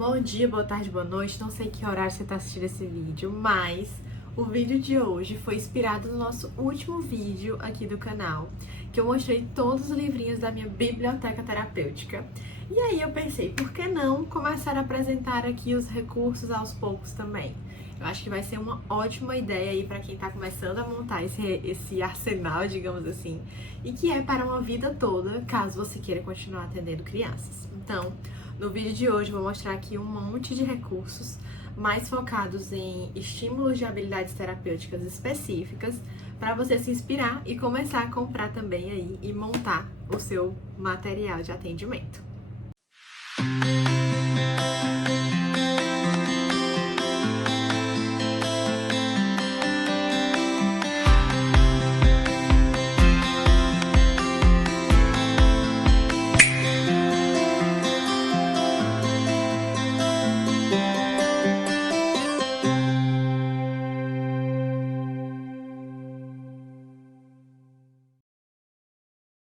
Bom dia, boa tarde, boa noite. Não sei que horário você está assistindo esse vídeo, mas o vídeo de hoje foi inspirado no nosso último vídeo aqui do canal, que eu mostrei todos os livrinhos da minha biblioteca terapêutica. E aí eu pensei, por que não começar a apresentar aqui os recursos aos poucos também? Eu acho que vai ser uma ótima ideia aí para quem está começando a montar esse arsenal, digamos assim, e que é para uma vida toda, caso você queira continuar atendendo crianças. Então, no vídeo de hoje eu vou mostrar aqui um monte de recursos mais focados em estímulos de habilidades terapêuticas específicas para você se inspirar e começar a comprar também aí e montar o seu material de atendimento.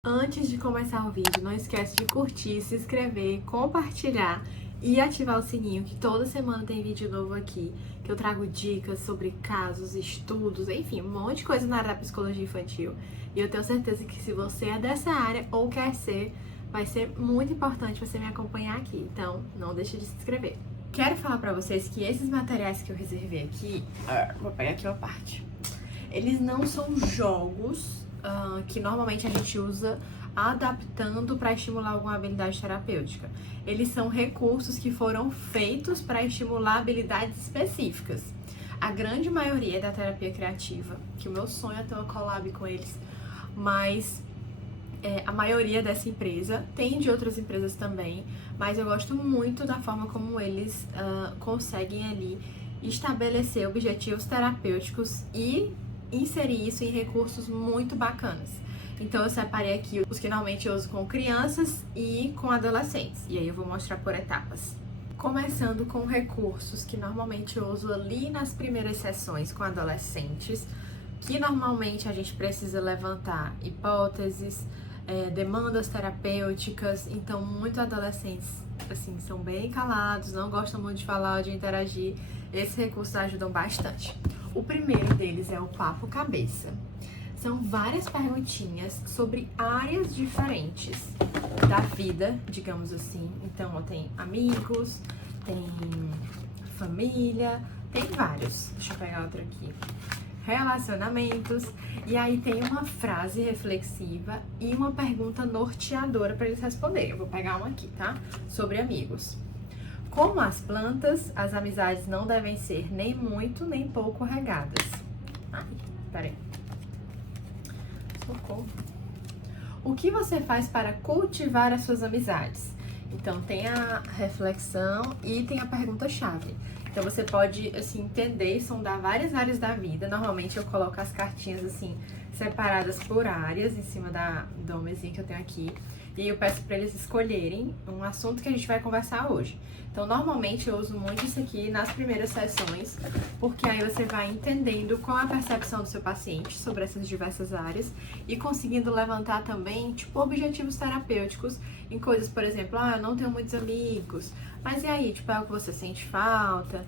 Antes de começar o vídeo, não esquece de curtir, se inscrever, compartilhar e ativar o sininho, que toda semana tem vídeo novo aqui, que eu trago dicas sobre casos, estudos, enfim, um monte de coisa na área da psicologia infantil. E eu tenho certeza que se você é dessa área ou quer ser, vai ser muito importante você me acompanhar aqui. Então, não deixe de se inscrever. Quero falar pra vocês que esses materiais que eu reservei aqui, vou pegar aqui uma parte, eles não são jogos que normalmente a gente usa adaptando para estimular alguma habilidade terapêutica. Eles são recursos que foram feitos para estimular habilidades específicas. A grande maioria é da terapia criativa, que o meu sonho é ter uma collab com eles, mas a maioria dessa empresa, tem de outras empresas também, mas eu gosto muito da forma como eles conseguem ali estabelecer objetivos terapêuticos e inserir isso em recursos muito bacanas. Então eu separei aqui os que normalmente eu uso com crianças e com adolescentes, e aí eu vou mostrar por etapas. Começando com recursos que normalmente eu uso ali nas primeiras sessões com adolescentes, que normalmente a gente precisa levantar hipóteses, demandas terapêuticas. Então muitos adolescentes assim são bem calados, não gostam muito de falar ou de interagir. Esses recursos ajudam bastante. O primeiro deles é o papo cabeça. São várias perguntinhas sobre áreas diferentes da vida, digamos assim. Então, tem amigos, tem família, tem vários. Deixa eu pegar outro aqui. Relacionamentos. E aí tem uma frase reflexiva e uma pergunta norteadora para eles responderem. Eu vou pegar uma aqui, tá? Sobre amigos. Como as plantas, as amizades não devem ser nem muito nem pouco regadas. Ai, peraí. Socorro. O que você faz para cultivar as suas amizades? Então, tem a reflexão e tem a pergunta-chave. Então, você pode, assim, entender e sondar várias áreas da vida. Normalmente, eu coloco as cartinhas, assim, separadas por áreas em cima do mesinho que eu tenho aqui. E aí eu peço para eles escolherem um assunto que a gente vai conversar hoje. Então, normalmente eu uso muito isso aqui nas primeiras sessões, porque aí você vai entendendo qual é a percepção do seu paciente sobre essas diversas áreas e conseguindo levantar também, tipo, objetivos terapêuticos em coisas, por exemplo, eu não tenho muitos amigos, mas e aí, tipo, é o que você sente falta?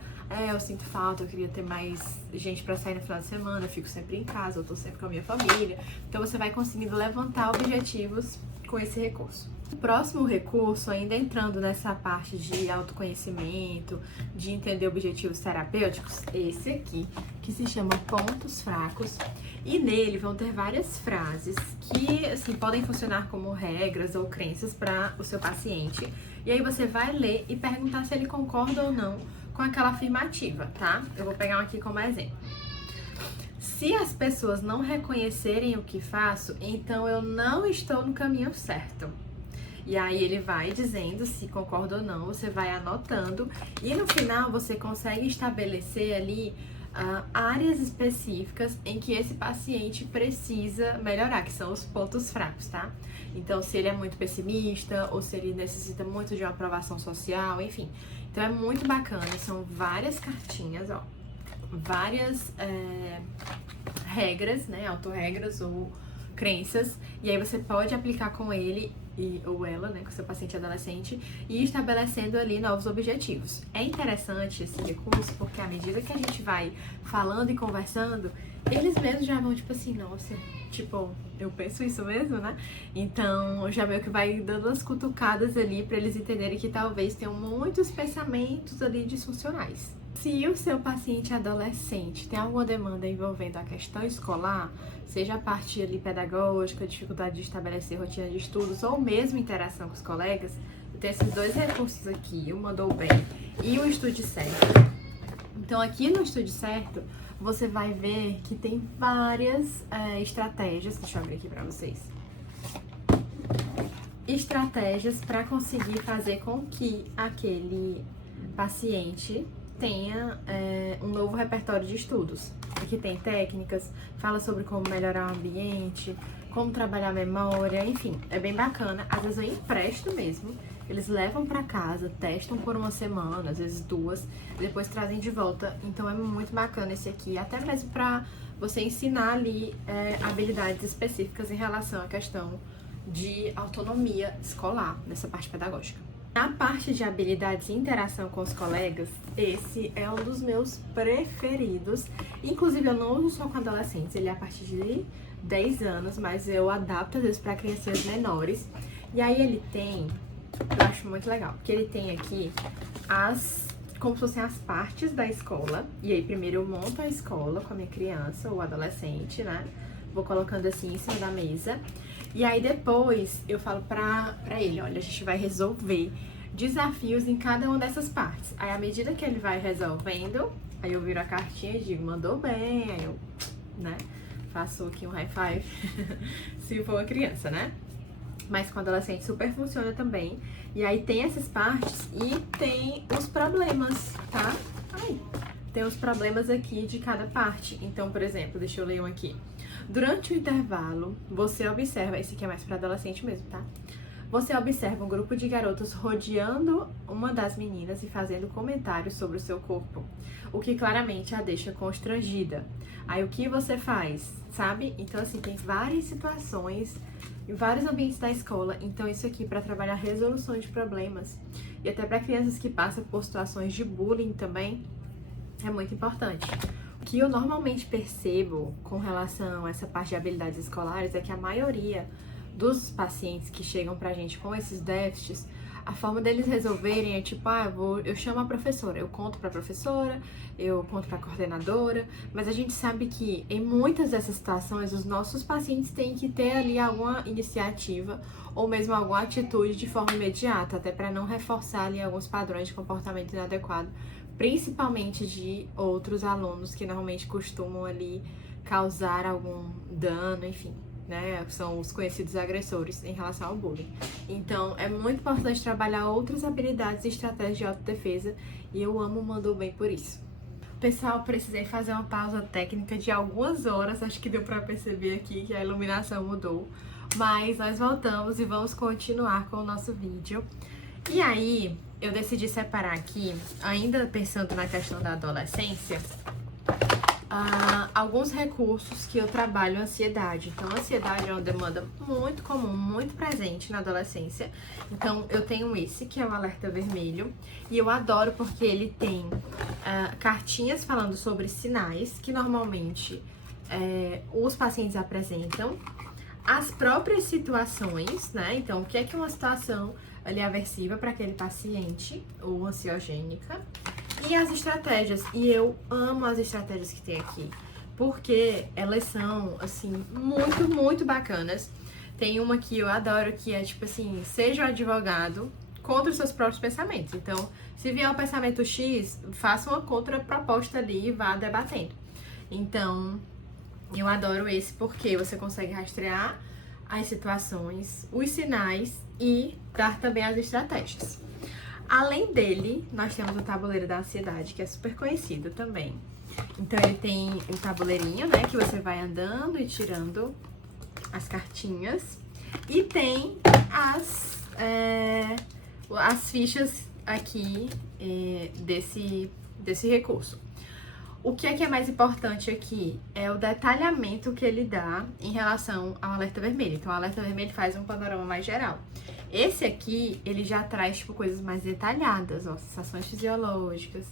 Eu sinto falta, eu queria ter mais gente pra sair no final de semana, eu fico sempre em casa, eu tô sempre com a minha família. Então, você vai conseguindo levantar objetivos com esse recurso. O próximo recurso, ainda entrando nessa parte de autoconhecimento, de entender objetivos terapêuticos, esse aqui, que se chama Pontos Fracos, e nele vão ter várias frases que, assim, podem funcionar como regras ou crenças para o seu paciente, e aí você vai ler e perguntar se ele concorda ou não com aquela afirmativa, tá? Eu vou pegar um aqui como exemplo. Se as pessoas não reconhecerem o que faço, então eu não estou no caminho certo. E aí ele vai dizendo se concorda ou não, você vai anotando e no final você consegue estabelecer ali áreas específicas em que esse paciente precisa melhorar, que são os pontos fracos, tá? Então, se ele é muito pessimista ou se ele necessita muito de uma aprovação social, enfim. Então, é muito bacana, são várias cartinhas, ó, várias regras, né, autorregras ou crenças, e aí você pode aplicar com ele ou ela, né, com seu paciente adolescente, e estabelecendo ali novos objetivos. É interessante esse recurso porque à medida que a gente vai falando e conversando, eles mesmos já vão tipo assim, nossa, tipo, eu penso isso mesmo, né? Então já meio que vai dando as cutucadas ali para eles entenderem que talvez tenham muitos pensamentos ali disfuncionais. Se o seu paciente adolescente tem alguma demanda envolvendo a questão escolar, seja a parte ali pedagógica, dificuldade de estabelecer rotina de estudos ou mesmo interação com os colegas, eu tenho esses dois recursos aqui, o Mandou Bem e o Estude Certo. Então aqui no Estude Certo, você vai ver que tem várias estratégias, deixa eu abrir aqui para vocês. Estratégias para conseguir fazer com que aquele paciente tenha um novo repertório de estudos. Aqui tem técnicas, fala sobre como melhorar o ambiente, como trabalhar a memória, enfim, é bem bacana. Às vezes eu empresto mesmo, eles levam para casa, testam por uma semana, às vezes 2, e depois trazem de volta. Então é muito bacana esse aqui, até mesmo para você ensinar ali habilidades específicas em relação à questão de autonomia escolar, nessa parte pedagógica. Na parte de habilidades e interação com os colegas, esse é um dos meus preferidos. Inclusive, eu não uso só com adolescentes, ele é a partir de 10 anos, mas eu adapto às vezes para crianças menores. E aí ele tem, eu acho muito legal, porque ele tem aqui como se fossem as partes da escola. E aí primeiro eu monto a escola com a minha criança ou adolescente, né? Vou colocando assim em cima da mesa. E aí depois eu falo pra ele, olha, a gente vai resolver desafios em cada uma dessas partes. Aí à medida que ele vai resolvendo, aí eu viro a cartinha e digo, mandou bem, aí eu, né, faço aqui um high five, se for uma criança, né? Mas com adolescente super funciona também. E aí tem essas partes e tem os problemas, tá? Aí, tem os problemas aqui de cada parte. Então, por exemplo, deixa eu ler um aqui. Durante o intervalo, você observa, esse aqui é mais para adolescente mesmo, tá? Você observa um grupo de garotos rodeando uma das meninas e fazendo comentários sobre o seu corpo, o que claramente a deixa constrangida. Aí o que você faz, sabe? Então assim, tem várias situações em vários ambientes da escola, então isso aqui para trabalhar resolução de problemas e até para crianças que passam por situações de bullying também é muito importante. O que eu normalmente percebo com relação a essa parte de habilidades escolares é que a maioria dos pacientes que chegam pra gente com esses déficits, a forma deles resolverem é tipo, eu chamo a professora, eu conto pra professora, eu conto pra coordenadora, mas a gente sabe que em muitas dessas situações os nossos pacientes têm que ter ali alguma iniciativa ou mesmo alguma atitude de forma imediata, até para não reforçar ali alguns padrões de comportamento inadequado, principalmente de outros alunos que normalmente costumam ali causar algum dano, enfim, né? São os conhecidos agressores em relação ao bullying. Então, é muito importante trabalhar outras habilidades e estratégias de autodefesa e eu amo o Mandou Bem por isso. Pessoal, precisei fazer uma pausa técnica de algumas horas, acho que deu pra perceber aqui que a iluminação mudou, mas nós voltamos e vamos continuar com o nosso vídeo. E aí, eu decidi separar aqui, ainda pensando na questão da adolescência, alguns recursos que eu trabalho ansiedade. Então, a ansiedade é uma demanda muito comum, muito presente na adolescência. Então, eu tenho esse, que é o alerta vermelho. E eu adoro porque ele tem cartinhas falando sobre sinais que normalmente os pacientes apresentam. As próprias situações, né? Então, o que é uma situação ali aversiva para aquele paciente ou ansiogênica. E as estratégias, e eu amo as estratégias que tem aqui, porque elas são, assim, muito, muito bacanas. Tem uma que eu adoro, que é, tipo assim, seja o advogado contra os seus próprios pensamentos. Então, se vier o pensamento X, faça uma contraproposta ali e vá debatendo. Então, eu adoro esse porque você consegue rastrear as situações, os sinais e dar também as estratégias. Além dele, nós temos o tabuleiro da ansiedade, que é super conhecido também. Então, ele tem o tabuleirinho, né, que você vai andando e tirando as cartinhas. E tem as fichas aqui desse recurso. O que é mais importante aqui é o detalhamento que ele dá em relação ao alerta vermelho. Então, o alerta vermelho faz um panorama mais geral. Esse aqui, ele já traz, tipo, coisas mais detalhadas, ó, sensações fisiológicas,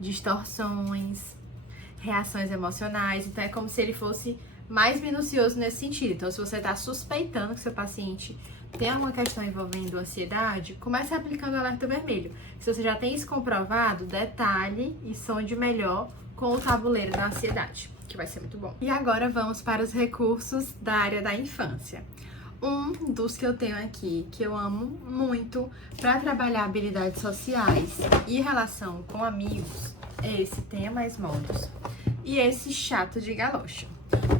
distorções, reações emocionais. Então, é como se ele fosse mais minucioso nesse sentido. Então, se você tá suspeitando que seu paciente tem alguma questão envolvendo ansiedade, comece aplicando o alerta vermelho. Se você já tem isso comprovado, detalhe e sonde melhor com o tabuleiro da ansiedade, que vai ser muito bom. E agora vamos para os recursos da área da infância. Um dos que eu tenho aqui, que eu amo muito para trabalhar habilidades sociais e relação com amigos, é esse Tenha Mais Modos e esse Chato de Galocha.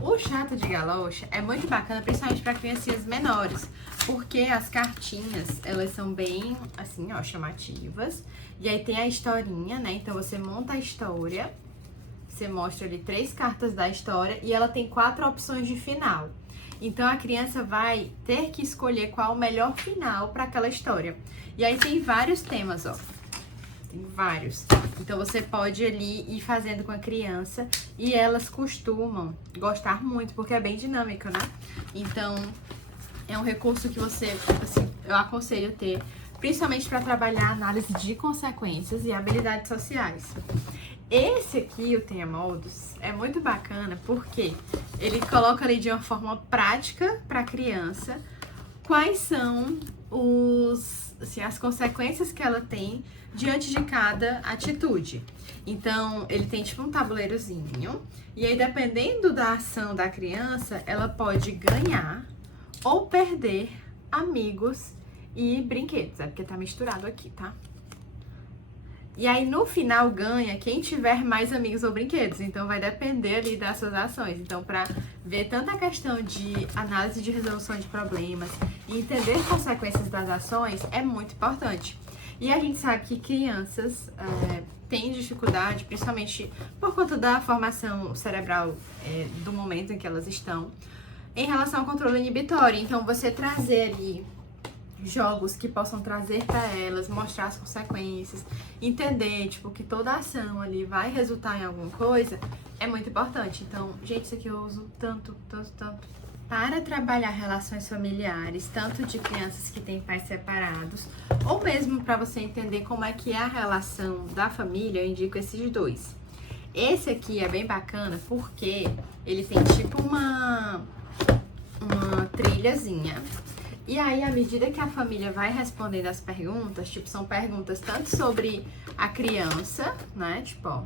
O Chato de Galocha é muito bacana, principalmente para criancinhas menores, porque as cartinhas, elas são bem, assim, ó, chamativas. E aí tem a historinha, né? Então você monta a história, você mostra ali 3 cartas da história e ela tem 4 opções de final. Então a criança vai ter que escolher qual o melhor final para aquela história. E aí tem vários temas, ó. Tem vários. Então você pode ali ir fazendo com a criança e elas costumam gostar muito, porque é bem dinâmico, né? Então é um recurso que você, assim, eu aconselho ter, principalmente para trabalhar análise de consequências e habilidades sociais. Esse aqui, o Tenha Modos, é muito bacana porque ele coloca ali de uma forma prática para a criança quais são as consequências que ela tem diante de cada atitude. Então, ele tem tipo um tabuleirozinho, e aí dependendo da ação da criança, ela pode ganhar ou perder amigos e brinquedos. É porque tá misturado aqui, tá? E aí, no final, ganha quem tiver mais amigos ou brinquedos. Então, vai depender ali das suas ações. Então, para ver tanta a questão de análise de resolução de problemas e entender consequências das ações, é muito importante. E a gente sabe que crianças têm dificuldade, principalmente por conta da formação cerebral do momento em que elas estão, em relação ao controle inibitório. Então, você trazer ali jogos que possam trazer para elas, mostrar as consequências, entender, tipo, que toda ação ali vai resultar em alguma coisa, é muito importante. Então, gente, isso aqui eu uso tanto. Para trabalhar relações familiares, tanto de crianças que têm pais separados, ou mesmo para você entender como é que é a relação da família, eu indico esses dois. Esse aqui é bem bacana porque ele tem tipo uma trilhazinha. E aí, à medida que a família vai respondendo as perguntas, tipo, são perguntas tanto sobre a criança, né? Tipo, ó,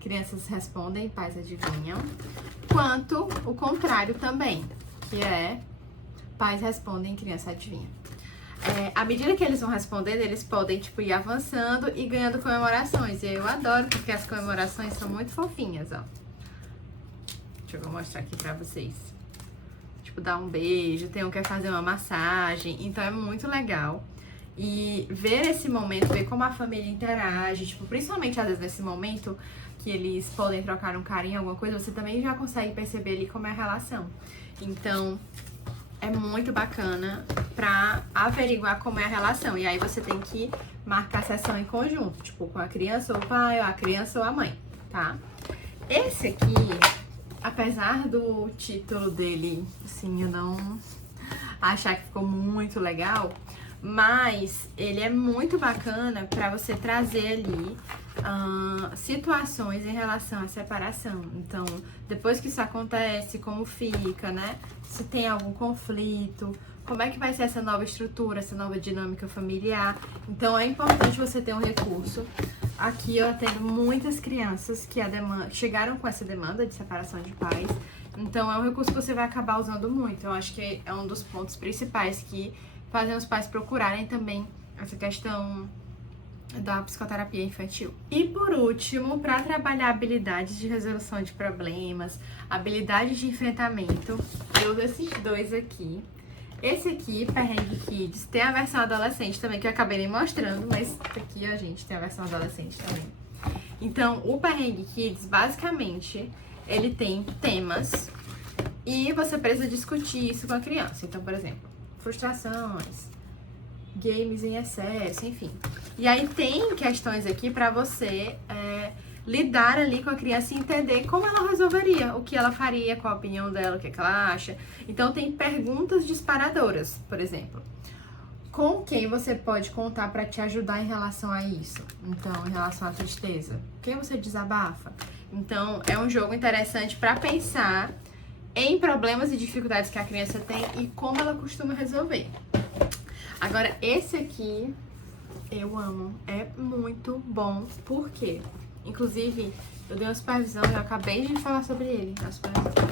crianças respondem, pais adivinham, quanto o contrário também, que é pais respondem, criança adivinha. À medida que eles vão respondendo, eles podem, tipo, ir avançando e ganhando comemorações. E eu adoro, porque as comemorações são muito fofinhas, ó. Deixa eu mostrar aqui pra vocês. Tipo, dar um beijo, tem um que quer fazer uma massagem, então é muito legal. E ver esse momento, ver como a família interage, tipo, principalmente às vezes nesse momento que eles podem trocar um carinho, alguma coisa, você também já consegue perceber ali como é a relação. Então, é muito bacana pra averiguar como é a relação. E aí você tem que marcar a sessão em conjunto, tipo, com a criança ou o pai, ou a criança ou a mãe, tá? Esse aqui, apesar do título dele, assim, eu não achar que ficou muito legal, mas ele é muito bacana para você trazer ali situações em relação à separação. Então, depois que isso acontece, como fica, né? Se tem algum conflito, como é que vai ser essa nova estrutura, essa nova dinâmica familiar. Então, é importante você ter um recurso. Aqui eu atendo muitas crianças que chegaram com essa demanda de separação de pais. Então, é um recurso que você vai acabar usando muito. Eu acho que é um dos pontos principais que fazem os pais procurarem também essa questão da psicoterapia infantil. E por último, para trabalhar habilidades de resolução de problemas, habilidades de enfrentamento, eu uso esses dois aqui. Esse aqui, Perrengue Kids, tem a versão adolescente também, que eu acabei nem mostrando, mas aqui, ó, gente, tem a versão adolescente também. Então, o Perrengue Kids, basicamente, ele tem temas e você precisa discutir isso com a criança. Então, por exemplo, frustrações, games em excesso, enfim. E aí tem questões aqui pra você lidar ali com a criança e entender como ela resolveria, o que ela faria, qual a opinião dela, o que é que ela acha. Então tem perguntas disparadoras, por exemplo. Com quem você pode contar para te ajudar em relação a isso? Então, em relação à tristeza, quem você desabafa? Então, é um jogo interessante para pensar em problemas e dificuldades que a criança tem e como ela costuma resolver. Agora, esse aqui eu amo, é muito bom, por quê? Inclusive, eu dei uma supervisão e eu acabei de falar sobre ele na supervisão.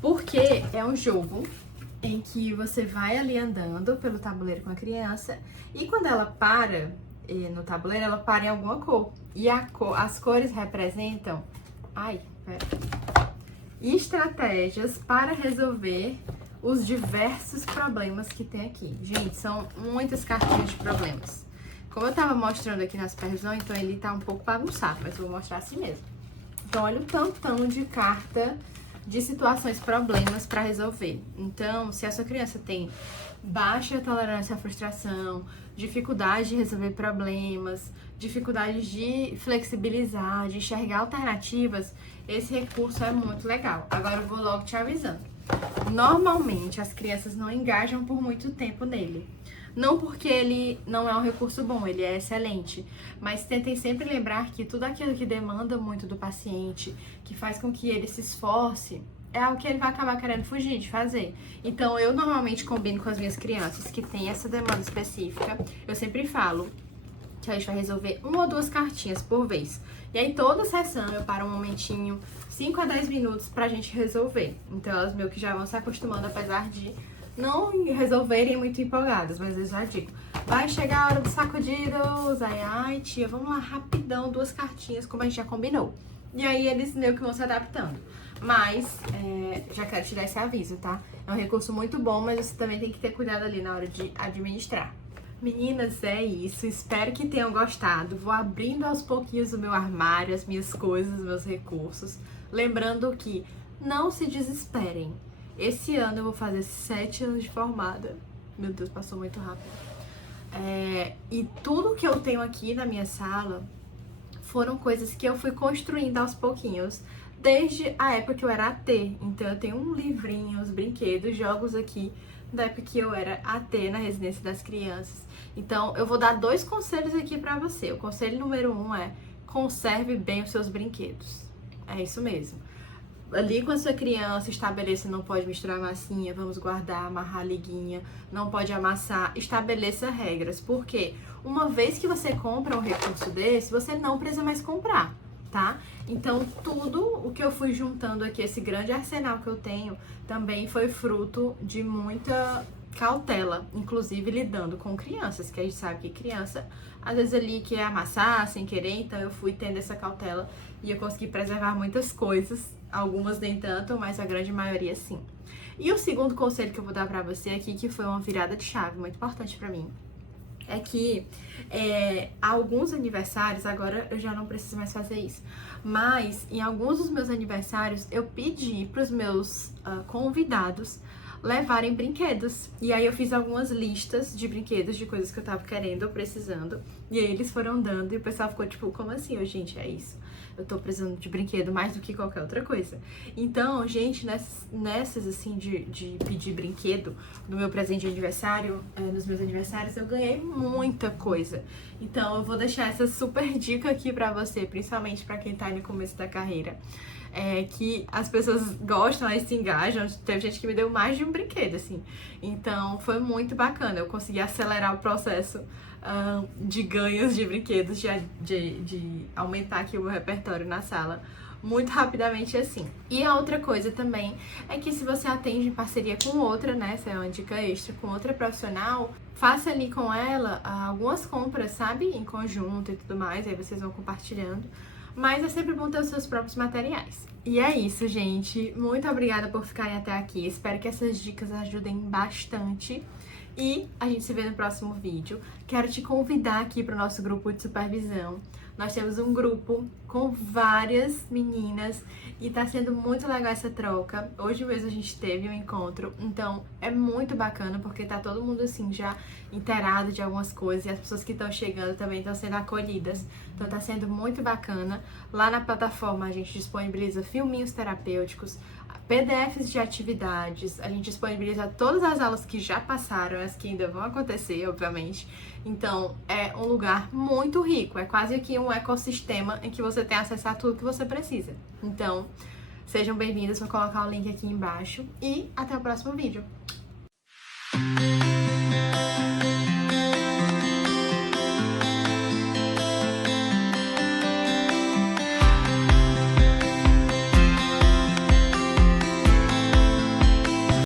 Porque é um jogo em que você vai ali andando pelo tabuleiro com a criança e quando ela para no tabuleiro, ela para em alguma cor. E as cores representam estratégias para resolver os diversos problemas que tem aqui. Gente, são muitas cartinhas de problemas. Como eu tava mostrando aqui na supervisão, então ele tá um pouco bagunçado, mas eu vou mostrar assim mesmo. Então, olha o tantão de carta de situações, problemas para resolver. Então, se a sua criança tem baixa tolerância à frustração, dificuldade de resolver problemas, dificuldade de flexibilizar, de enxergar alternativas, esse recurso é muito legal. Agora eu vou logo te avisando. Normalmente, as crianças não engajam por muito tempo nele. Não porque ele não é um recurso bom, ele é excelente, mas tentem sempre lembrar que tudo aquilo que demanda muito do paciente, que faz com que ele se esforce, é algo que ele vai acabar querendo fugir de fazer. Então, eu normalmente combino com as minhas crianças que tem essa demanda específica. Eu sempre falo que a gente vai resolver 1 ou 2 cartinhas por vez. E aí, toda sessão eu paro um momentinho, 5 a 10 minutos pra gente resolver. Então, elas meio que já vão se acostumando, apesar de não resolverem muito empolgadas, mas eu já digo, vai chegar a hora dos sacudidos, aí, ai tia, vamos lá rapidão, 2 cartinhas, como a gente já combinou. E aí eles meio que vão se adaptando. Mas, já quero te dar esse aviso, tá? É um recurso muito bom, mas você também tem que ter cuidado ali na hora de administrar. Meninas, é isso. Espero que tenham gostado. Vou abrindo aos pouquinhos o meu armário, as minhas coisas, os meus recursos. Lembrando que não se desesperem. Esse ano eu vou fazer 7 anos de formada. Meu Deus, passou muito rápido. E tudo que eu tenho aqui na minha sala foram coisas que eu fui construindo aos pouquinhos, desde a época que eu era AT. Então eu tenho um livrinho, os brinquedos, jogos aqui da época que eu era AT na residência das crianças. Então eu vou dar 2 conselhos aqui pra você. O conselho número 1 é: conserve bem os seus brinquedos. É isso mesmo. Ali com a sua criança, estabeleça, não pode misturar massinha, vamos guardar, amarrar a liguinha, não pode amassar, estabeleça regras. Porque uma vez que você compra um recurso desse, você não precisa mais comprar, tá? Então, tudo o que eu fui juntando aqui, esse grande arsenal que eu tenho, também foi fruto de muita cautela, inclusive lidando com crianças, que a gente sabe que criança, às vezes ali quer amassar sem querer, então eu fui tendo essa cautela e eu consegui preservar muitas coisas, algumas nem tanto, mas a grande maioria sim. E o segundo conselho que eu vou dar pra você aqui, que foi uma virada de chave muito importante pra mim, é que alguns aniversários, agora eu já não preciso mais fazer isso, mas em alguns dos meus aniversários eu pedi pros meus convidados levarem brinquedos. E aí eu fiz algumas listas de brinquedos, de coisas que eu tava querendo ou precisando, e aí eles foram dando e o pessoal ficou tipo, como assim? Oh, gente, é isso. Eu tô precisando de brinquedo mais do que qualquer outra coisa. Então, gente, nessas assim, de pedir brinquedo no meu presente de aniversário, nos meus aniversários, eu ganhei muita coisa. Então, eu vou deixar essa super dica aqui pra você, principalmente pra quem tá no começo da carreira. Que as pessoas gostam, aí se engajam. Teve gente que me deu mais de um brinquedo, assim. Então, foi muito bacana. Eu consegui acelerar o processo de ganhos de brinquedos, de aumentar aqui o meu repertório na sala muito rapidamente assim. E a outra coisa também é que se você atende em parceria com outra, né, essa é uma dica extra, com outra profissional, faça ali com ela algumas compras, sabe, em conjunto e tudo mais, aí vocês vão compartilhando. Mas é sempre bom ter os seus próprios materiais. E é isso, gente. Muito obrigada por ficarem até aqui. Espero que essas dicas ajudem bastante. E a gente se vê no próximo vídeo. Quero te convidar aqui para o nosso grupo de supervisão. Nós temos um grupo com várias meninas e tá sendo muito legal essa troca. Hoje mesmo a gente teve um encontro, então é muito bacana porque tá todo mundo assim já inteirado de algumas coisas e as pessoas que estão chegando também estão sendo acolhidas. Então tá sendo muito bacana. Lá na plataforma a gente disponibiliza filminhos terapêuticos, PDFs de atividades, a gente disponibiliza todas as aulas que já passaram, as que ainda vão acontecer, obviamente. Então, é um lugar muito rico, é quase que um ecossistema em que você tem acesso a tudo que você precisa. Então, sejam bem-vindos, vou colocar o link aqui embaixo e até o próximo vídeo.